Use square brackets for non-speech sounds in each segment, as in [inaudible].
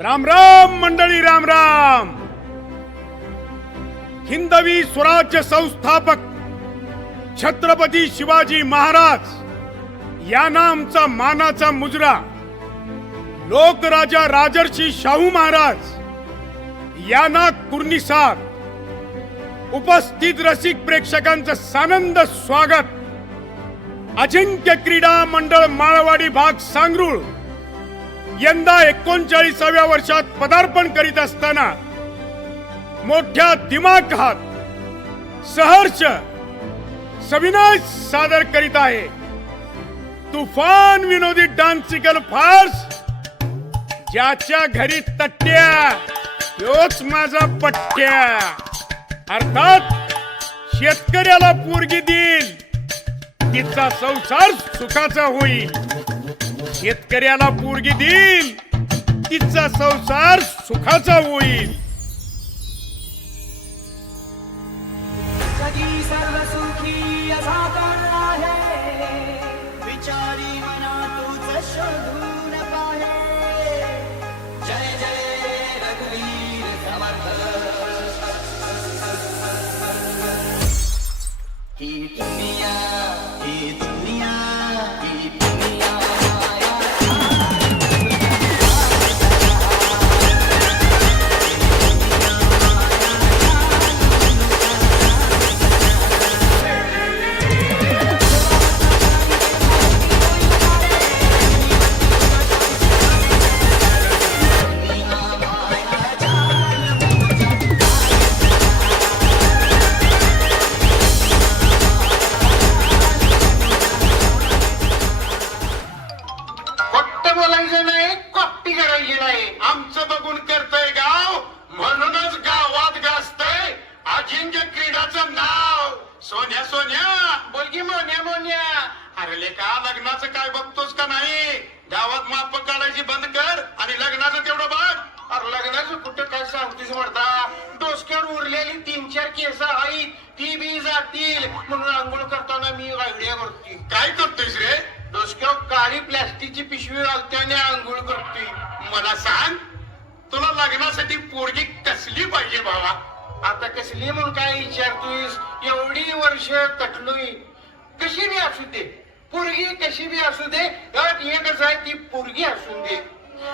राम राम मंडळी राम राम. हिंदवी स्वराज्य संस्थापक छत्रपती शिवाजी महाराज या नामचा मानाचा मुजरा लोकराजा राजर्षी शाहू महाराज याना कुर्निसाद उपस्थित रसिक प्रेक्षकांचं सानंद स्वागत. अजिंक्य क्रीडा मंडळ माळवाडी भाग सांगरूळ यंदा एकोणचाळीसाव्या वर्षात पदार्पण करीत असताना मोठ्या दिमाखात सहर्ष सविनय सादर करीत आहे. तुफान विनोदी डान्सिकल फार्स ज्याच्या घरी तट्ट्या तोच माझा पट्ट्या. अर्थात शेतकऱ्याला पोरगी देईल तिचा संसार सुखाचा होईल. शेतकऱ्याला पोरगी देईल तिचा संसार सुखाचा होईल. तीन चार केस आहेत ती बी जातील. म्हणून आंघोळ करताना मी आयडिया करते काय करतोयस रे? डोसक्यावर काळी प्लॅस्टिकची पिशवी घालते आणि आंघोळ करते मला सांग तुला लग्नासाठी पोरगी कसली पाहिजे बाबा? आता कसली म्हणून काय विचारतोयस? एवढी वर्ष कटलोय. कशी बी असू दे पोरगी कशी बी असू दे एकच आहे ती पोरगी असून दे.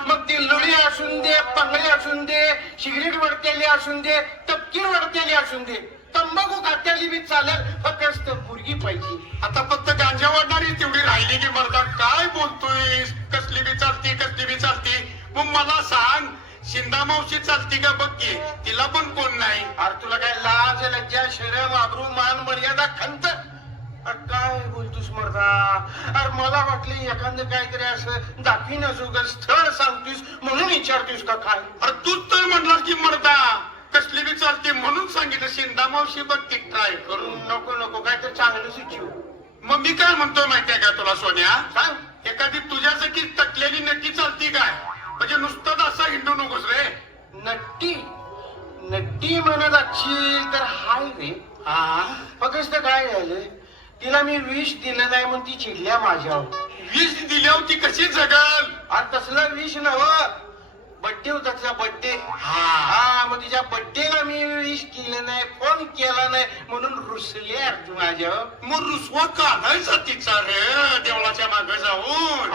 मग ती लुडी असून दे पंगडी असून दे सिगरेट वडतेली असून दे तपकीर वडतेली असून दे तंबाखू खात्याली बी चालेल फक्त पोरगी पाहिजे. आता फक्त गांजा वाढणारी तेवढी राहिली की मर्दा. काय बोलतोय कसली बी चालती कसली बी चालती. मग मला सांग शिंदा मावशी चालती का बघ की तिला पण कोण नाही? अरे तुला काय लाज लज्जा शरम आबरू मान मर्यादा खंत? काय बोलतोस मर्दा? अरे मला वाटलं एखादं काहीतरी असं का स्थळ सांगतोस म्हणून विचारतोस का काय? अरे तूच तर म्हणलास की मर्दा. कसली बी चालते म्हणून सांगितलं. शिंदा मावशी बघ ती ट्राय करून. नको नको. काय तर चांगलं सुचव. मग मी काय म्हणतो माहितीये का तुला सोन्या? सांग. एखादी तुझ्यासाठी तकलेली नक्की चालती काय? म्हणजे नुसतं असा हिंडू नकोस रे. नट्टी? नट्टी म्हणत असशील तर हाय रे. हा? फक्त काय झालं तिला मी विष दिलं नाही म्हणून ती चिडल्या माझ्यावर. विष दिल्यावर ती कशी जगल? आणि तसला विष नव बड्डे होता तिचा बड्डे हा. मग तिच्या बड्डेला मी विश केलं नाही फोन केला नाही म्हणून रुसले अर्जुन माझ्यावर. मग रुसवा काढायचा तिचा रे? देवळाच्या मागे जाऊन.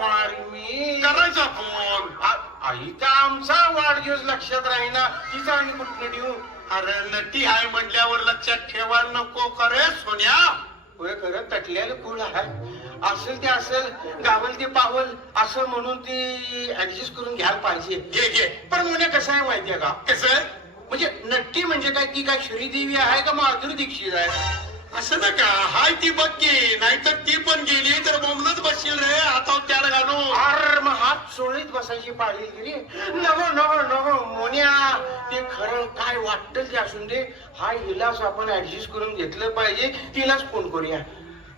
मारी मी. करायचा फोन आई का आमचा वाढदिवस लक्षात राहीना. तिचा आणि कुठनं देऊ? अरे नटी आहे म्हटल्यावर लक्षात ठेवायला नको करे सोन्या. होय खरं तटलेलं कुळ आहे. असेल ते असेल गावल ते पावल असं म्हणून ती ऍडजस्ट करून घ्यायला पाहिजे. घे घे. पण म्हणे कसं आहे माहितीये का? कसं? म्हणजे नट्टी म्हणजे काय ती काय श्रीदेवी आहे का माधुरी दीक्षित आहे? असं ना का? हाय ती बघ की नाहीतर ती पण गेली तर बोंबलत बसशील रे आता त्याला घालू. अर मग हात सोळीत बसायची पाळी गेली. नवो नवो नवो मोन्या ते खरं काय वाटतं ते असून दे. हा इलाज आपण ऍडजस्ट करून घेतलं पाहिजे तिलाच फोन करूया.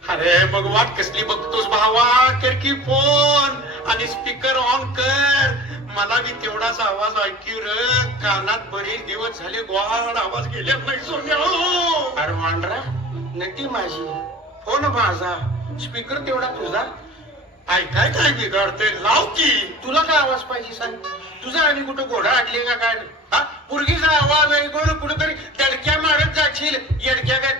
अरे मग वाट कसली बघतोस भावा. कर की फोन आणि स्पीकर ऑन कर. मला बी तेवढाच आवाज ऐकू र. कानात बरेच दिवस झाले गोहाड आवाज गेले नाही सोन्या. अरे वांडरा नटी माझी फोन माझा स्पीकर तेवढा तुझा. ऐकाय काय बिघडते लाव की. तुला काय आवाज पाहिजे सांग. तुझा आणि कुठं घोडा आडले का काय? हा? पुरगीचा आवाज ऐकून कुठेतरी तडक्या मारत जाशील. येडक्या काय?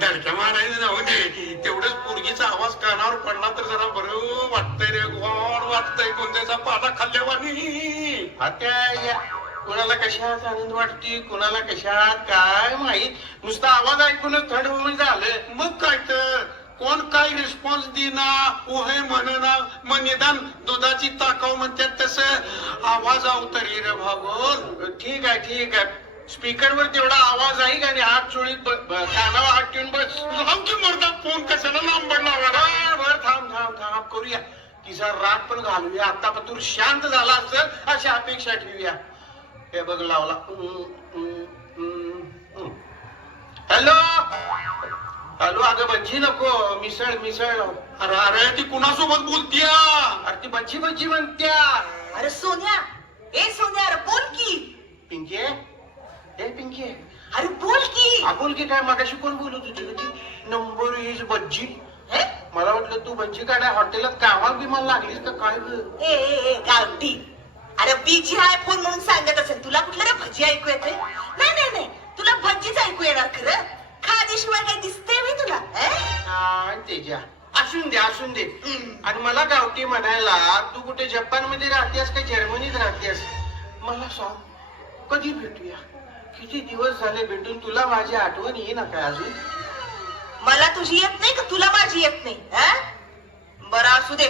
धडक्या मारायचं जाऊ दे. तेवढंच पोरगीचा आवाज कानावर पडला तर जरा बरं वाटतंय रे. गोड वाटतंय. कोणत्याचा पाला खाल्ल्यावानी. आता या कुणाला कशात आनंद वाटते कुणाला कशात काय माहीत? नुसता आवाज ऐकूनच थंड होऊन झालं. मग काय तर? कोण काय रिस्पॉन्स देना ओहे म्हणना मग निदान दुधाची ताकाव म्हणतात तसं. आवाज अवतरी रे भागोल ठीक आहे ठीक आहे. स्पीकर वर तेवढा आवाज आहे का आणि हात चोळीत कानावर हात ठेवून बस. की मर्दा फोन कशाला लांबड लावला बर थांब थांब थांब. करूया. तिचा राग पण घालूया. आता पण तू शांत झाला असेल अशी अपेक्षा ठेवूया. हे बघ लावला हॅलो? हॅलो अगं बज्जी नको मिसळ मिसळ. अरे अरे ती कुणासोबत बोलतीया? अरे ती बज्जी बज्जी म्हणत्या. अरे सोन्या. ए सोन्या अरे बोल की. पिंकी ए पिंकी अरे बोल की. आपण की काय मागाशी कोण बोलत होती ग ती? नंबर इज बज्जी हे? मला वाटलं तू बज्जी काय हॉटेलात कामाला बिमाला लागलीस का काय ग? ए ए, ए गावठी अरे बीजी हाय फोन म्हणून सांगत असेल. तुला कुठलं रे भजी ऐकू येते? नाही नाही नाही. तुला भजीच ऐकू येणार खरं? खाजीशिवाय काय दिसते मी तुला हे? तेजा असून दे असून दे. आणि मला गावठी म्हणायला तू कुठे जपानमध्ये राहतेस का जर्मनीत राहतेस? मला सांग कधी भेटूया? किती दिवस झाले भेटून तुला माझी आठवण येईना काय अजून? मला तुझी येत नाही का? तुला माझी येत नाही? बरं असू दे.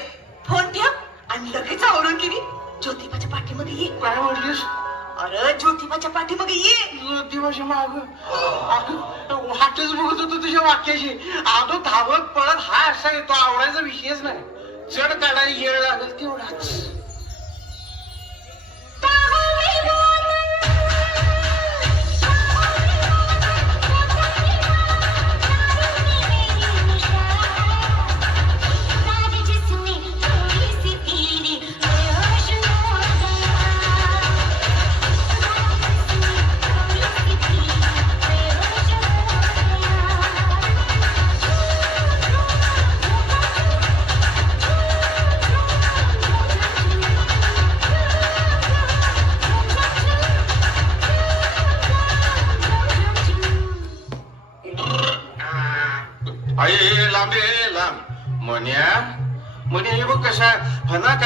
फोन ठेव आणि लगेच आवडून गेली. ज्योतिबाच्या पाठीमध्ये ये काय म्हणलीस अरे ज्योतिबाच्या पाठीमध्ये ये ज्योतिबाच्या माग. अगं वाटच बघत होतो तुझ्या वाक्याची अगं धावत पळत हा असा येतो आवडायचा विषयच नाही. चढ काढायला येळ लागेल तेवढाच.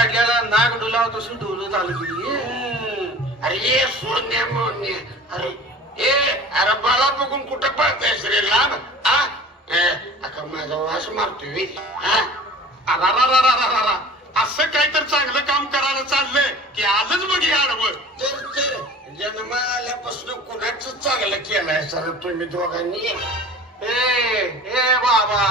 काढल्याला नाग डोलाव तसं डोलत आलं की अरे ये सोन्या मोन्या अरे ए अरे मला बघून कुठं पळतायस रे लांब आ? ए अका माझा वास मारतोय. हा? असं काय तर चांगलं काम करायला चाललंय की आलंच बघ आडवं. तर तर जन्म आल्यापासून कुणाच चांगलं केलंय सर? तुम्ही दोघांनी. ए ए बाबा.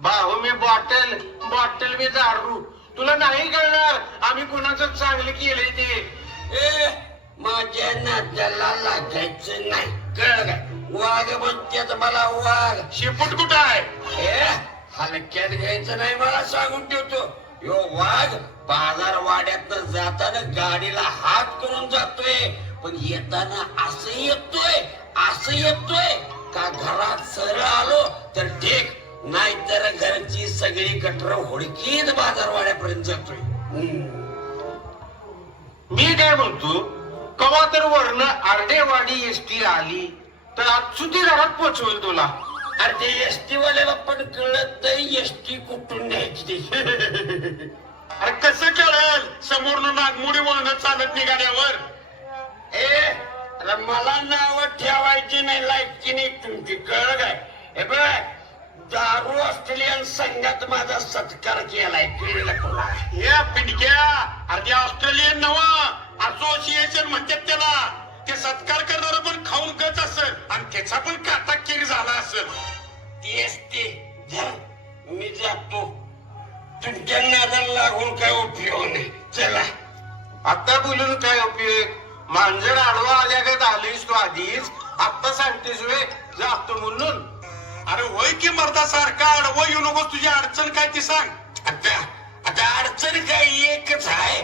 बाबू मी बॉटल बॉटल मी दारू. तुला नाही कळणार. आम्ही कुणाचं चांगलं केलंय ते. ए माझ्या नात्याला लागायचं नाही. कळ काय? वाघ म्हणत्यात मला वाघ. शेपूट कुठं आहे? ए हलक्यात घ्यायचं नाही मला सांगून ठेवतो. यो वाघ बाजार वाड्यात जाताना गाडीला हात करून जातोय. पण येताना असं येतोय असं येतोय. का घरात सरळ आलो तर ठीक नाहीतर घरची सगळी कटर हुडकीत बाजार वाड्यापर्यंत जातोय. मी काय म्हणतो? कवा तर वरनं आरडेवाडी एसटी आली तर अचुती घरात पोचवेल तुला. अरे ते एसटी वाल्याला पण कळत नाही एसटी कुठून न्यायची [laughs] अरे कसं कळेल? समोरनं नागमोडी वळणं चालत निघाल्यावर ए अरे मला नाव ठेवायची नाही लायकी नाही तुमची. कळ काय? हे बघ दारू ऑस्ट्रेलियन संघात माझा सत्कार केलाय. तुला. या पिंडक्या अरे ऑस्ट्रेलियन नवा असोसिएशन म्हणतात त्याला. ते सत्कार करणार पण खाऊन गच असेल आणि त्याचा पण काटाकेरी झाला असेल. तेच ते. मी जातो. तुमच्या नादाला लागून काय उपयोग नाही. चला. आता बोलून काय उपयोग? मांजर आडवा आल्यागत आलीस तू आधीच. आता सांगतेस वे जातो म्हणून. अरे वय की मर्दा सारखा अडव येऊ नकोस तुझी अडचण काय ती सांग. आता आता अडचण काय एकच आहे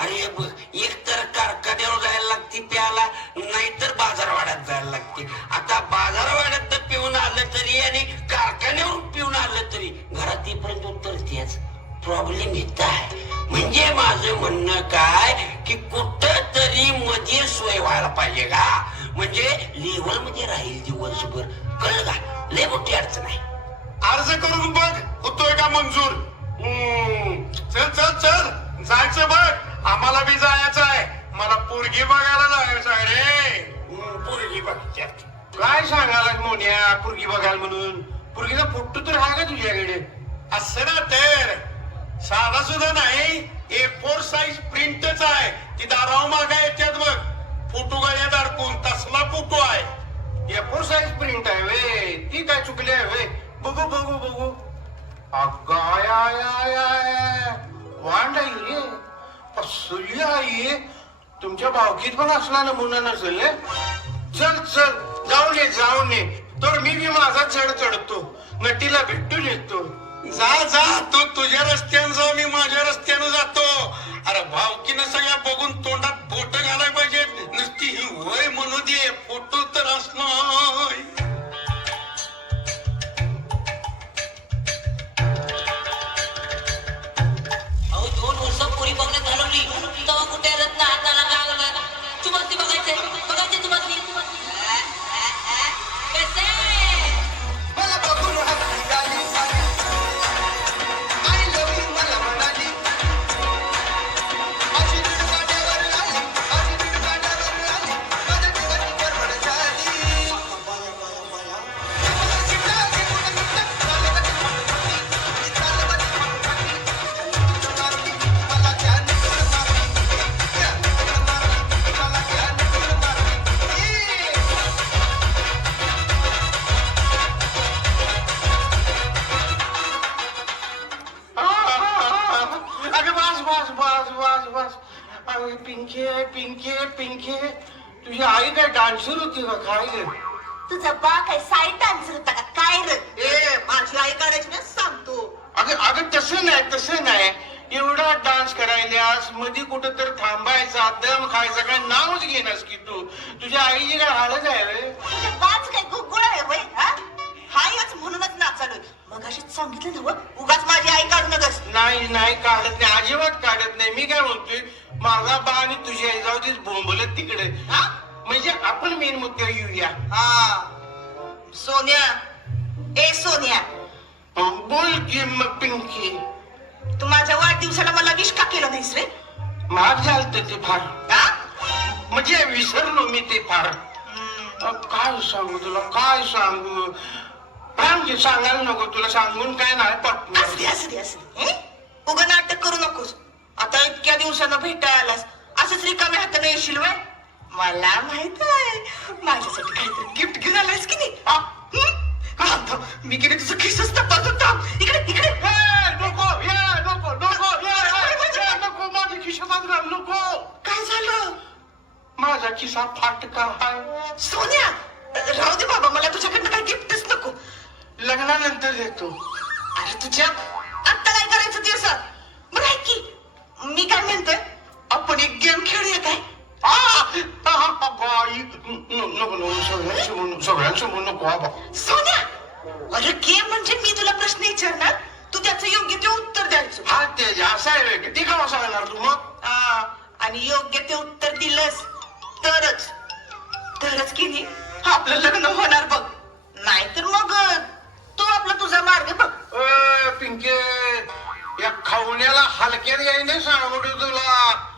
अरे एक तर कारखान्यावर जायला लागते प्याला नाहीतर बाजारवाड्यात जायला लागते. आता बाजारवाड्यात तर पिऊन आलं तरी आणि कारखान्यावर पिऊन आलं तरी घरात येईपर्यंत उतरतेच प्रॉब्लेम येत आहे. म्हणजे माझं म्हणणं काय की कुठं तरी मध्ये सोय व्हायला पाहिजे का? म्हणजे लेवलमध्ये राहील दिवसभर. कळलं का? लय मोठी अडचण आहे. अर्ज करून बघ होतोय का मंजूर? हम्म, चल चल चल. जायचं बघ. आम्हाला बी जायचं आहे. मला पोरगी बघायला जायचं आहे रे. हम्म, पोरगी बघत्यात काय सांगायला मोन्या? पुरगी बघाल म्हणून. पुरगीचा फोटो तर आहे का तुझ्याकडे? असं ना तर. साधा सुद्धा नाही. ए फोर साईज प्रिंटच आहे. ती दाराव मागा येतात बघ. फोटो गाड्यात अडकून तसला फोटो आहे. एकूण साईज प्रिंट आहे वे. ती काय चुकली आहे वे. बघू बघू बघू. अगाय आय आई वांड आहे आहे तुमच्या भावकीत पण असला नमुना नसेल चल चल. जाऊ ने जाऊन ने तर मी बी माझा चढ चढतो. नटीला भेटून येतो. जा जा. तू तुझ्या रस्त्यानं जा मी माझ्या रस्त्यानं जातो. अरे भावकीनं सगळ्या बघून तोंडात बोट घालाय पाहिजे नुसती ही वय म्हणू दे नाही काढत नाही अजिबात काढत नाही. मी काय म्हणतोय माझा बा आणि तुझी आई जाऊ दे बोंबलत तिकडे. हा? म्हणजे आपण मेन मुद्द्यावर येऊया हा. सोन्या. ए सोन्या. बोल की मग पिंकी. तू माझ्या वाढदिवसाला मला विश का केलं नाहीस रे? माग झालत ते फार. हा? म्हणजे विसरलो मी ते फार. अ, काय सांगू तुला काय सांगू? प्रांजी सांगायला नको तुला सांगून काय नाही असू पटणार दे असू दे असू दे हं? उगा नाटक करू नकोस. आता इतक्या दिवसानं भेटायला आलास. असंच रिकाम्या हाताने येशील वय? मला माहीत आहे. माझ्यासाठी काहीतरी गिफ्ट घेऊन आलायस की नाही? हं? मी गेले तुझं खिसच तपासून थांब. इकडे इकडे. काय झालं? माझा खिसा फाटका. हाय सोन्या राहू दे बाबा. मला तुझ्याकडनं काही गिफ्टच नको. लग्नानंतर देतो. अरे तुझ्या आत्ता काय करायचं ते सांग बरं ऐक की मी काय म्हणतोय आपण एक गेम खेळूया काय आ, आ, आ, बाई न- नको नको सगळ्यांसमोर सगळ्यांसमोर नको बाबा सोन्या! अरे गेम म्हणजे मी तुला प्रश्न विचारणार. तू त्याचं योग्य ते उत्तर द्यायचं हा ते असं आहे ते का सांगणार तू मग. आणि योग्य ते उत्तर दिलंस तरच. तरच की नाही? आपलं लग्न होणार बघ. नाहीतर मग तू आपला तुझा मार्ग बघ. पिंके. खवण्याला हलक्यात घ्याय नाही सांगतो तुला.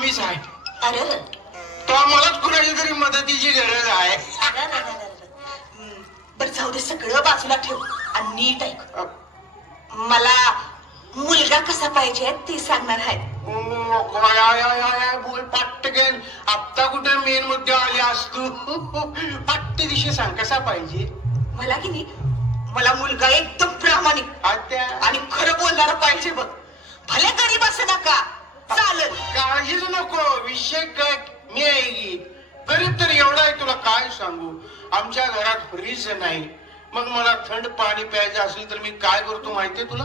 तो मीच आहे. अरे. तो मलाच कुणाची तरी मदतीची गरज आहे. बरं जाऊ दे सगळं बाजूला ठेव आणि नीट ऐक. मला मुलगा कसा पाहिजे ते सांगणार आहेत आय, बोल पटकन. आत्ता कुठे मेन मुद्दे आले असतो? [laughs] पट्ट दिशे सांग कसा पाहिजे? मला की नाही मला मुलगा एकदम प्रामाणिक आणि खरं बोलणारा पाहिजे बघ. भले गरीब असं नका चालेल. काळजीच नको. विषय काय मी आहे गरीब तर एवढा आहे तुला काय सांगू? आमच्या घरात फ्रीज नाही. मग मला थंड पाणी प्यायचं असेल तर मी काय करतो माहितीये तुला?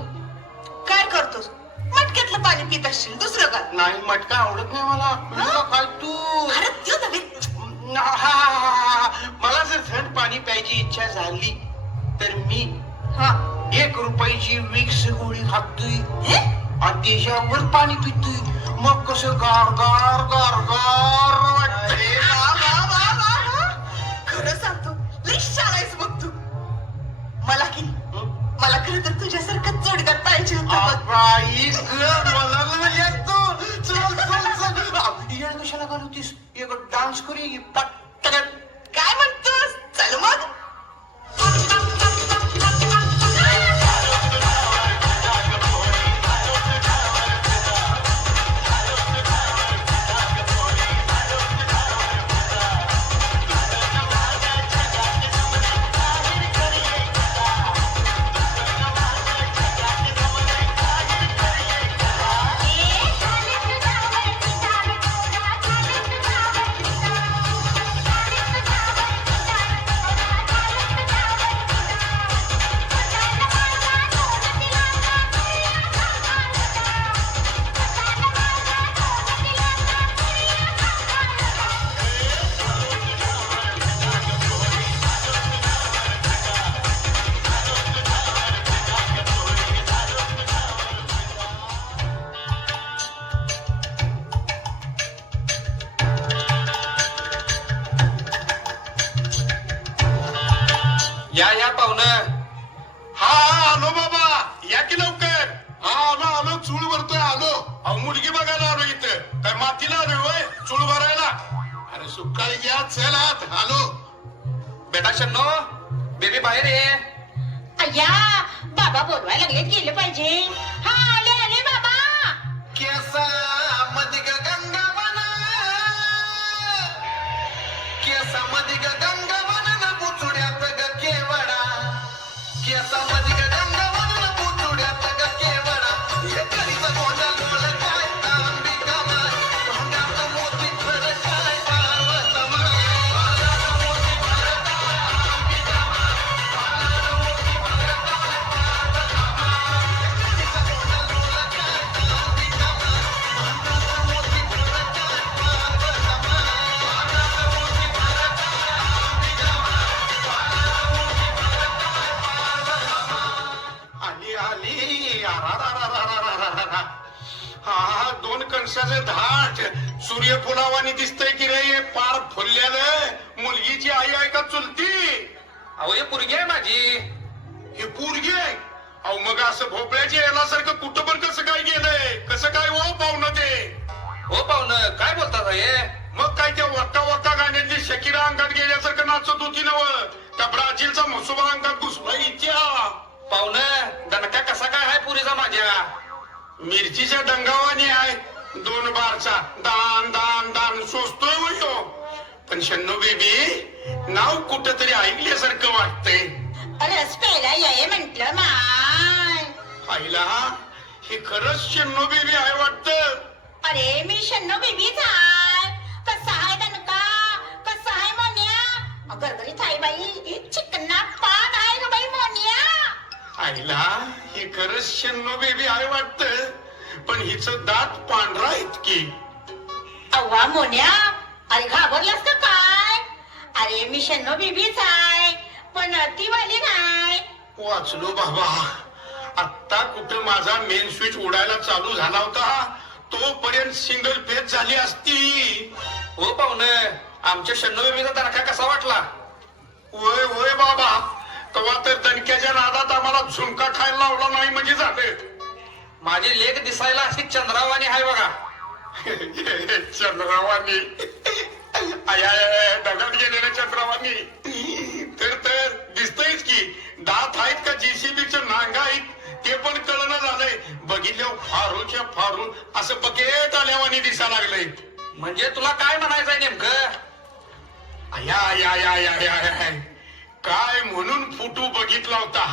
काय करतोस? मटक्यातलं पाणी पित असशील दुसरं काय? नाही मटका आवडत नाही मला. तुला काय तू. अरे त्यो नव्हे. हा, हा, हा, हा. मला जर थंड पाणी प्यायची इच्छा झाली तर मी हा. एक रुपयाची विक्स गोळी खातोय. हे? आणि त्याच्यावर पाणी पितोय. मग कसं गार गार गार गार वाटतंय. वा, वा, वा, वा, वा. खरं सांगतो लई बघ तू. मला की मला खरं तर तुझ्यासारखं जोडीदार पाहिजे होतं बघ. बाई ग मला नाही येतो चल चल चल. येड कशाला घालवतीस. एक डान्स करूया की पटकन काय म्हणतोस? चल मग. या या पाहुणं. हा हा, आलो बाबा. या की लवकर? हा आलो आलो. चूळ भरतोय आलो. अहो मुलगी बघायला आलो इथं. काय मातीला आलोय होय? चूळ भरायला. अरे सुकाळी या चल आत. आलो. बेटा शन्नो बेबी बाहेर ये. अय्या बाबा बोलवायला लागले गेले पाहिजे. हा आले आले बाबा. केसा मधिक गंगावन केसा मधिक गंगावन केसा नव त्या ब्राझीलचा मसुबा अंगात घुसला इत्या पाहुणं दणका कसा काय आहे पुरीचा माझ्या? मिरचीच्या डंगावानी आहे दोन बारचा दान दान दान सोचतोय हो ह्यो. पण शन्नू बेबी नाव कुठं तरी ऐकल्यासारखं वाटतंय. रस प्यायला ये म्हंटल माय. आईला हे? खरंच शन्नू बेबी आहे वाटतं. अरे मी शन्नो बेबीच आहे. आईला हे खरंच शन्नू बेबी आहे वाटतं. पण हिचं दात पांढरा आहेत की अव्वा मोन्या अरे घाबरलास का काय? अरे मी शन्नो बेबीच आहे पण ती वाली नाही. वाचलो बाबा. आत्ता कुठं माझा मेन स्विच उडायला चालू झाला होता तोपर्यंत सिंगल फेज झाली असती. हो पाहुणे आमच्या शन्नूबीचा तनखा कसा वाटला? होय होय बाबा. तेव्हा तर दणक्याच्या नादात आम्हाला झुमका खायला लावला नाही म्हणजे झालं. माझी लेख दिसायला अशी चंद्रावानी आहे बघा. आय, दगड गेलेल्या चंद्रावानी तर तर दिसतंयच की दात आहेत का जेसीबीचं नांगा आहेत ते पण कळणं झालंय. बघितल्यावर फारूच्या फारू असं बकेट आल्यावानी दिसा लागलंय. म्हणजे तुला काय म्हणायचंय नेमकं? आया आया आया आया आया. काय म्हणून फोटो बघितला होता?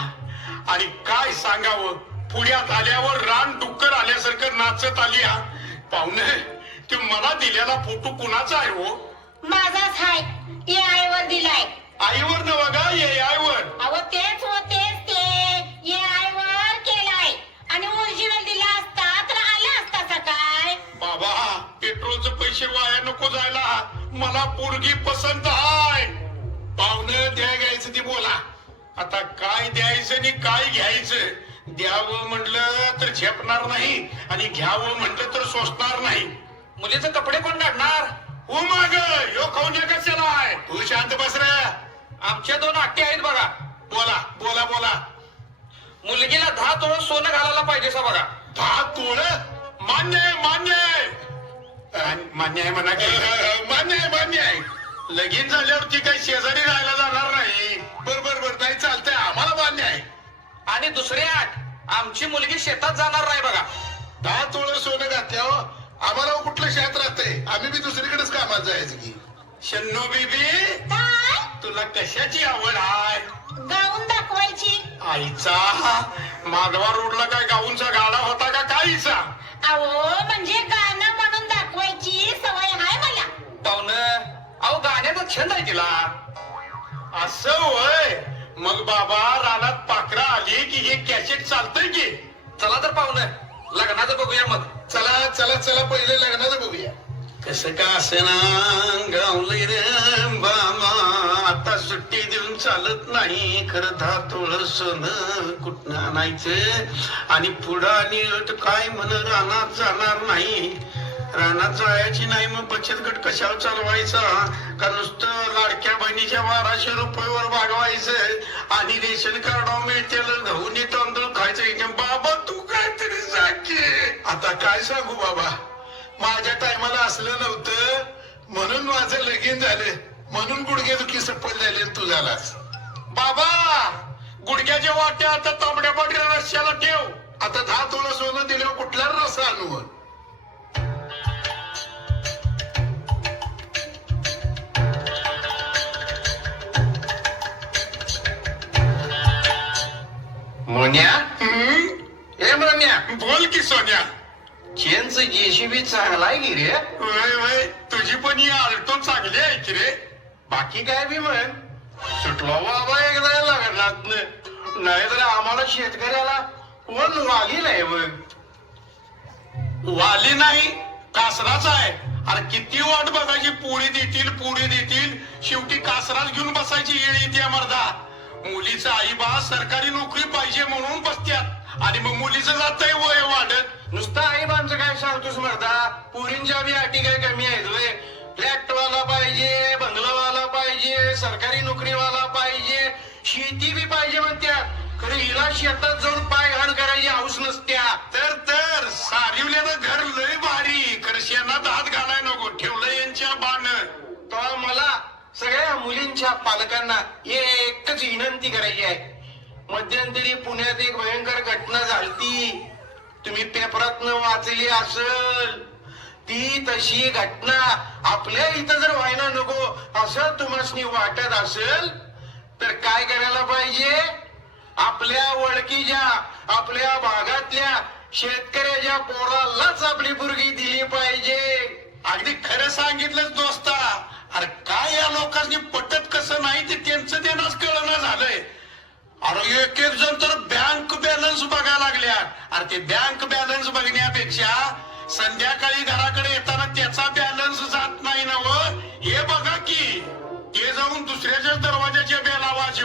आणि काय सांगावं? पुण्यात आल्यावर रान डुक्कर आल्यासारखं नाचत आली हा पाहुणे ते मला दिलेला फोटो कुणाचा आहे हो? माझाच हाय. ए आईवर दिलाय. आईवर नवा का ये आईवर. अहो तेच हो तेच ते. ए आईवर केलाय. आणि ओरिजिनल दिला असता तर आला असता सकाळ. बाबा पेट्रोलचे पैसे वाया नको जायला. मला पोरगी पसंत आहे. पाहुणं द्या घ्यायचं ती बोला. आता काय द्यायचं आणि काय घ्यायचं? द्यावं म्हटलं तर झेपणार नाही आणि घ्यावं म्हटलं तर सोसणार नाही. मुलीचे कपडे कोण काढणार? हो माग यो खाऊन कशाला आहे? तू शांत बसर आमच्या दोन अट्टे आहेत बघा. बोला बोला बोला. मुलगीला दहा तोळ सोनं घालायला पाहिजे सा बघा. दहा तोळ? मान्य आहे मान्य आहे. मान्य आहे म्हणा मान्य आहे मान्य आहे. लगीन झाल्यावर ती काही शेजारी राहायला जाणार नाही. बर बर बर. नाही चालतंय. आम्हाला मान्य आहे. आणि दुसरी आठ आमची मुलगी शेतात जाणार नाही बघा. दहा तोळ सोनं घातल्यावर आम्हाला कुठलं शेत राहतंय? आम्ही बी दुसरीकडेच कामात जायचं की. शन्नू बेबी काय? तुला कशाची आवड आहे? गाऊन दाखवायची. आईचा? माधवा रोडला काय गाऊनचा गाडा होता का काहीचा? अहो म्हणजे गाणं छंद आहे तिला? असं होय मग बाबा रानात पाखरा आली की हे कॅसेट चालतंय की? चला तर पाहुण लग्नाचं बघूया मग. चला चला चला पहिले लग्नाचं बघूया. कसं का असेना गावलंय रे बाबा. आता सुट्टी देऊन चालत नाही. खरं दहा तोळ सोनं कुठनं आणायचं? आणि पुढं आणि काय म्हण रानात जाणार नाही. रानात जायची नाही मग बचत गट कशावर चालवायचा? का नुसतं लाडक्या बहिणीच्या बाराशे रुपयावर भागवायचं? आणि रेशन कार्ड मिळते गहूनी तांदूळ खायचं. बाबा तू काहीतरी सांग आता काय सांगू बाबा? माझ्या टायमाला असलं नव्हतं. म्हणून माझं लगीन झालं. म्हणून गुडघे दुखी सफल झाले तू झालास. बाबा गुडघ्याच्या वाट्या आता तांबड्या पांढऱ्या रस्त्याला ठेव. आता दहा तोळा सोनं दिलं जेसीबी चांगला आहे की रे? वय वय तुझी पण ही आल्टो चांगली आहे की रे? बाकी काय बी म्हण. सुटलो बाबा एकदा लग्नात नाहीतर आम्हाला शेतकऱ्याला कोण वाली नाही मग वाली नाही कासराच आहे. अरे किती वाट बघायची पोळी देतील पोळी देतील. शेवटी कासराच घेऊन बसायची येळ येते मर्दा मुलीचा आई बा सरकारी नोकरी पाहिजे म्हणून बसत्यात. आणि मग मुलीचं जातंय वय वाढत. नुसतं आई बांचं काय मर्दा पुरींच्या बी अटी काय कमी आहेत वय फ्लॅटवाला पाहिजे बंगलावाला पाहिजे सरकारी नोकरीवाला पाहिजे. शेती बी पाहिजे म्हणत्यात. खरं हिला शेतात जाऊन पाय घाण करायची हाऊस नसत्या. तर तर सारिवल्यानं घर लय भारी. खरं शेणात हात घालाय नको ठेवलं यांच्या बाण. तेव्हा मला सगळ्या मुलींच्या पालकांना एकच विनंती करायची आहे. मध्यंतरी पुण्यात एक भयंकर घटना झालती. तुम्ही पेपरात वाचली असल ती तशी घटना आपल्या इथं जर व्हायला नको असं तुम्हाला वाटत असेल तर काय करायला पाहिजे? आपल्या ओळखीच्या आपल्या भागातल्या शेतकऱ्याच्या पोरालाच आपली पुरगी दिली पाहिजे. अगदी खरं सांगितलंच दोस्ता. अरे काय या लोकांनी पटत कसं नाही ते त्यांचं त्यांनाच कळणं झालंय. अरे एक एक जण तर बँक बॅलन्स बघा काढल्यात आणि ते बँक बॅलन्स बघण्यापेक्षा संध्याकाळी घराकडे येताना त्याचा बॅलन्स जात नाही ना व हे बघा की ते जाऊन दुसऱ्याच्या दरवाजाच्या बेलावा आवाज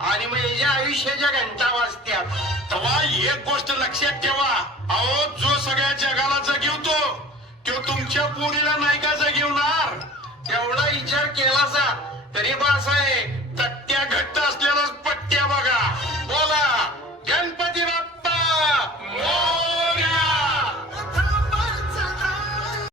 आणि मग याच्या आयुष्याच्या घंटा वाजत्यात तेव्हा एक गोष्ट लक्षात ठेवा. अहो जो सगळ्या जगाला जगिवतो तो तुमच्या पोरीला नाही का जगिवणार? एवढा विचार केला जा तरी बास आहे तट्ट्या घट्ट असलेलाच पट्ट्या बघा. बोला गणपती